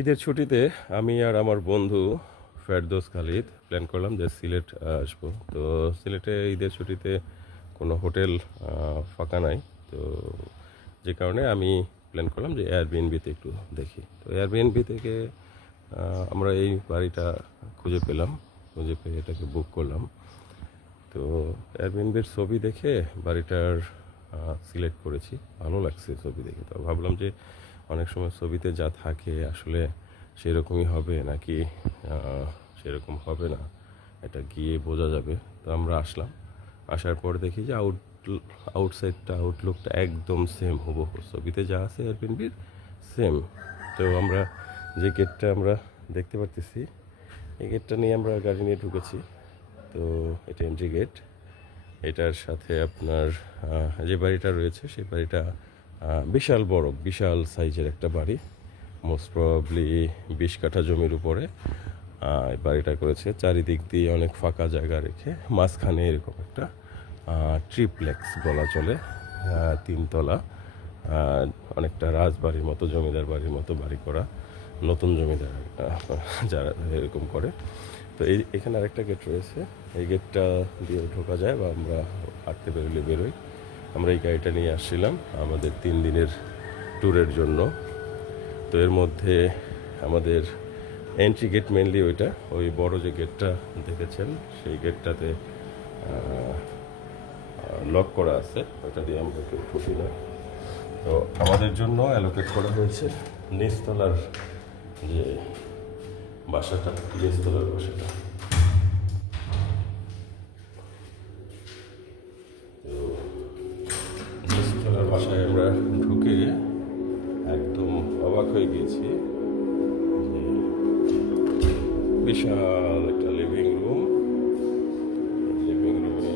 ঈদের ছুটিতে আমি আর আমার বন্ধু ফেরদৌস খালিদ প্ল্যান করলাম যে সিলেট আসবো। তো সিলেটে ঈদের ছুটিতে কোনো হোটেল ফাঁকা নাই। তো যে কারণে আমি প্ল্যান করলাম যে এয়ারবিএনবিতে একটু দেখি। তো এয়ারবিএনবি থেকে আমরা এই বাড়িটা খুঁজে পেলাম, খুঁজে পেয়ে এটাকে বুক করলাম। তো এয়ারবিএনবির ছবি দেখে বাড়িটার সিলেক্ট করেছি, ভালো লাগছে ছবি দেখে। তো ভাবলাম যে অনেক সময় ছবিতে যা থাকে আসলে সেরকমই হবে নাকি সেরকম হবে না, এটা গিয়ে বোঝা যাবে। তো আমরা আসলাম, আসার পর দেখি যে আউটসাইডটা আউটলুকটা একদম সেম, হুবহু ছবিতে যা আছে এয়ারবিএনবির সেম। তো আমরা যে গেটটা আমরা দেখতে পারতেছি, এই গেটটা নিয়ে আমরা গাড়ি নিয়ে ঢুকেছি। তো এটা এন্ট্রি গেট। এটার সাথে আপনার যে বাড়িটা রয়েছে সেই বাড়িটা বিশাল বড়, বিশাল সাইজের একটা বাড়ি। মোস্ট প্রবাবলি 20 কাঠা জমির উপরে এই বাড়িটা করেছে। চারিদিক দিয়ে অনেক ফাঁকা জায়গা রেখে মাঝখানে এরকম একটা ট্রিপ্লেক্স বলা চলে, 3 তলা, অনেকটা রাজবাড়ির মতো, জমিদার বাড়ির মতো বাড়ি করা, নতুন জমিদার যারা এরকম করে। তো এখানে আরেকটা গেট রয়েছে, এই গেটটা দিয়ে ঢোকা যায় বা আমরা হাঁটতে বেরোলে বেরোই। আমরা এই গাড়িটা নিয়ে আসছিলাম আমাদের 3 দিনের ট্যুরের জন্য। তো এর মধ্যে আমাদের এন্ট্রি গেট মেনলি ওইটা, ওই বড় যে গেটটা দেখেছেন সেই গেটটাতে লক করা আছে, ওটা দিয়ে আমরা কেউ ঢুকি না। তো আমাদের জন্য অ্যালোকেট করা হয়েছে নিচতলার যে বাসাটা, নিচতলার বাসাটা। তো নিচতলার বাসায় আমরা ঢুকে একদম অবাক হয়ে গিয়েছি যে বিশাল একটা লিভিং রুম। লিভিং রুমে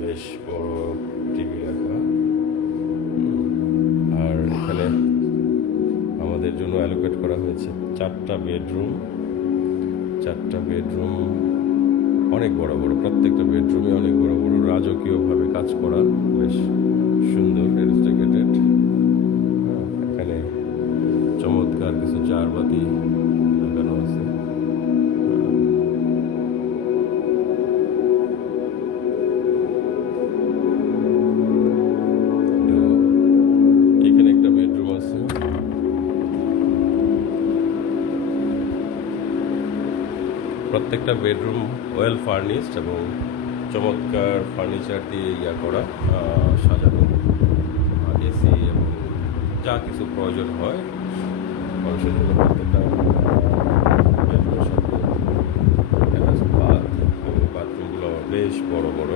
বেশ বড় টিভি রাখা, আর এখানে আমাদের জন্য অ্যালোকেট করা হয়েছে 4টা বেডরুম। 4টা বেডরুম অনেক বড় বড়, প্রত্যেকটা বেডরুমে অনেক বড় বড়, রাজকীয়ভাবে কাজ করা, বেশ সুন্দর এরিস্টিকেটেড। এখানে চমৎকার কিছু চারবাতি লাগানো আছে। এখানে একটা বেডরুম আছে, প্রত্যেকটা বেডরুম ওয়েল ফার্নিশড এবং চমৎকার ফার্নিচার দিয়ে করা, সাজানো, এসি এবং যা কিছু প্রয়োজন হয় মানুষের জন্য প্রত্যেকটা বেডরুমের সাথে অ্যাটাচ বাথ, এবং বাথরুমগুলো বেশ বড় বড়।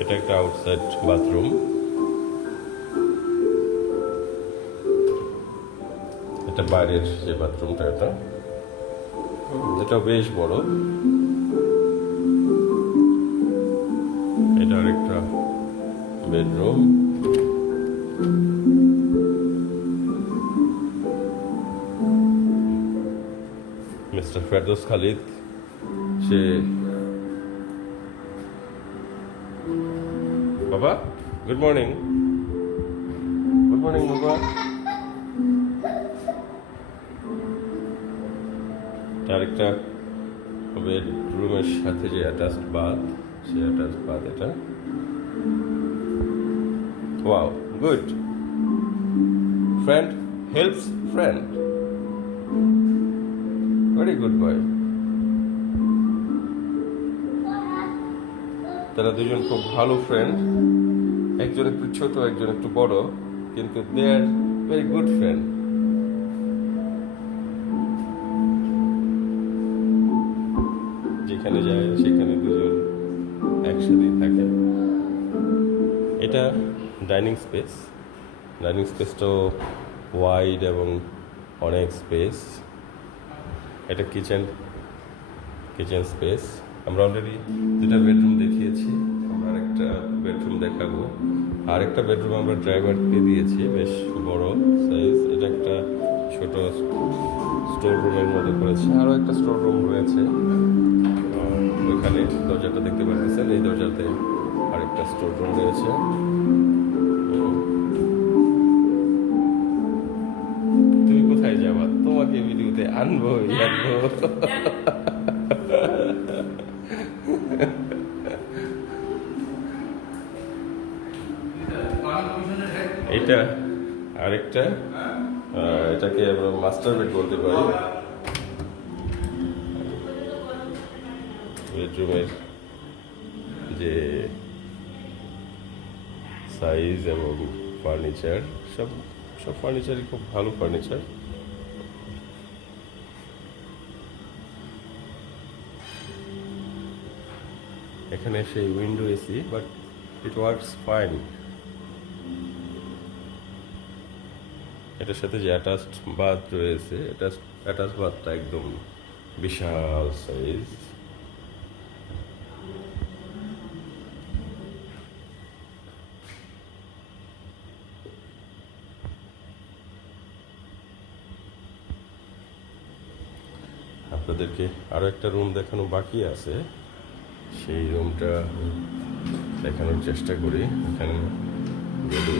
এটা একটা আউটসাইড বাথরুম। এটা বাইরের যে বাথরুমটা, এটা বেশ বড়। এটা আরেকটা বেডরুম। মিস্টার ফেরদৌস খালিদ সে, বাবা গুড মর্নিং, গুড মর্নিং বাবা। আরেকটা বেডরুমের সাথে যে অ্যাটাচড বাথ, সে অ্যাটাচড বাথ এটা। Wow, good. Friend helps friend, very good boy. তারা দুজন খুব ভালো ফ্রেন্ড, একজন একটু ছোট, একজন একটু বড়, কিন্তু দে আর ভেরি গুড ফ্রেন্ড। যেখানে যায় সেখানে দুজন একসাথেই থাকে। এটা ডাইনিং স্পেস, ডাইনিং স্পেসটাও ওয়াইড এবং অনেক স্পেস। এটা কিচেন স্পেস। আমরা অলরেডি 2টা বেডরুম দেখিয়েছি, আমরা আরেকটা বেডরুম দেখাবো। আরেকটা বেডরুম আমরা ড্রাইভারকে দিয়েছি, বেশ বড় সাইজ। এটা একটা ছোট স্টোর রুমের মতো করেছে। আরও একটা স্টোর রুম রয়েছে ওইখানে, দরজাটা দেখতে পাচ্ছেন, এই দরজাতে আরেকটা স্টোর রুম রয়েছে। তুমি কোথায় যাবা? তোমাকে ভিডিওতে আনবো। এটা আরেকটা, এটাকে আমরা মাস্টার বেড বলতে পারি। বেডরুমের যে সাইজ এবং ফার্নিচার, সব সব ফার্নিচারই খুব ভালো ফার্নিচার। এখানে সেই window AC, but it works fine. এটার সাথে যে অ্যাটাচড বাথ রয়েছে, এটা অ্যাটাচ বাথটা একদম বিশাল সাইজ। আপনাদেরকে আরও একটা রুম দেখানো বাকি আছে, সেই রুমটা দেখানোর চেষ্টা করি। এখানে যদি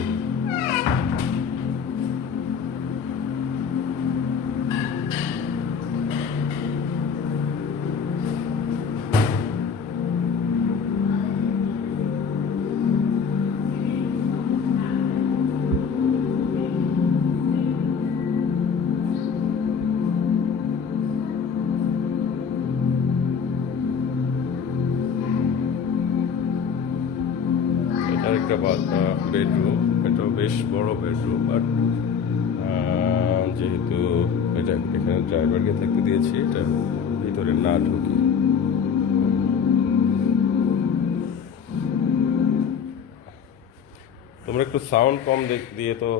আরেকটা বেডরুম, এটাও বেশ বড় বেডরুম, বাট যেহেতু এটা এখানে ড্রাইভারকে থাকতে দিয়েছি, এটা ভিতরে না ঢুকি। তোমরা একটু সাউন্ড কম দিয়ে তো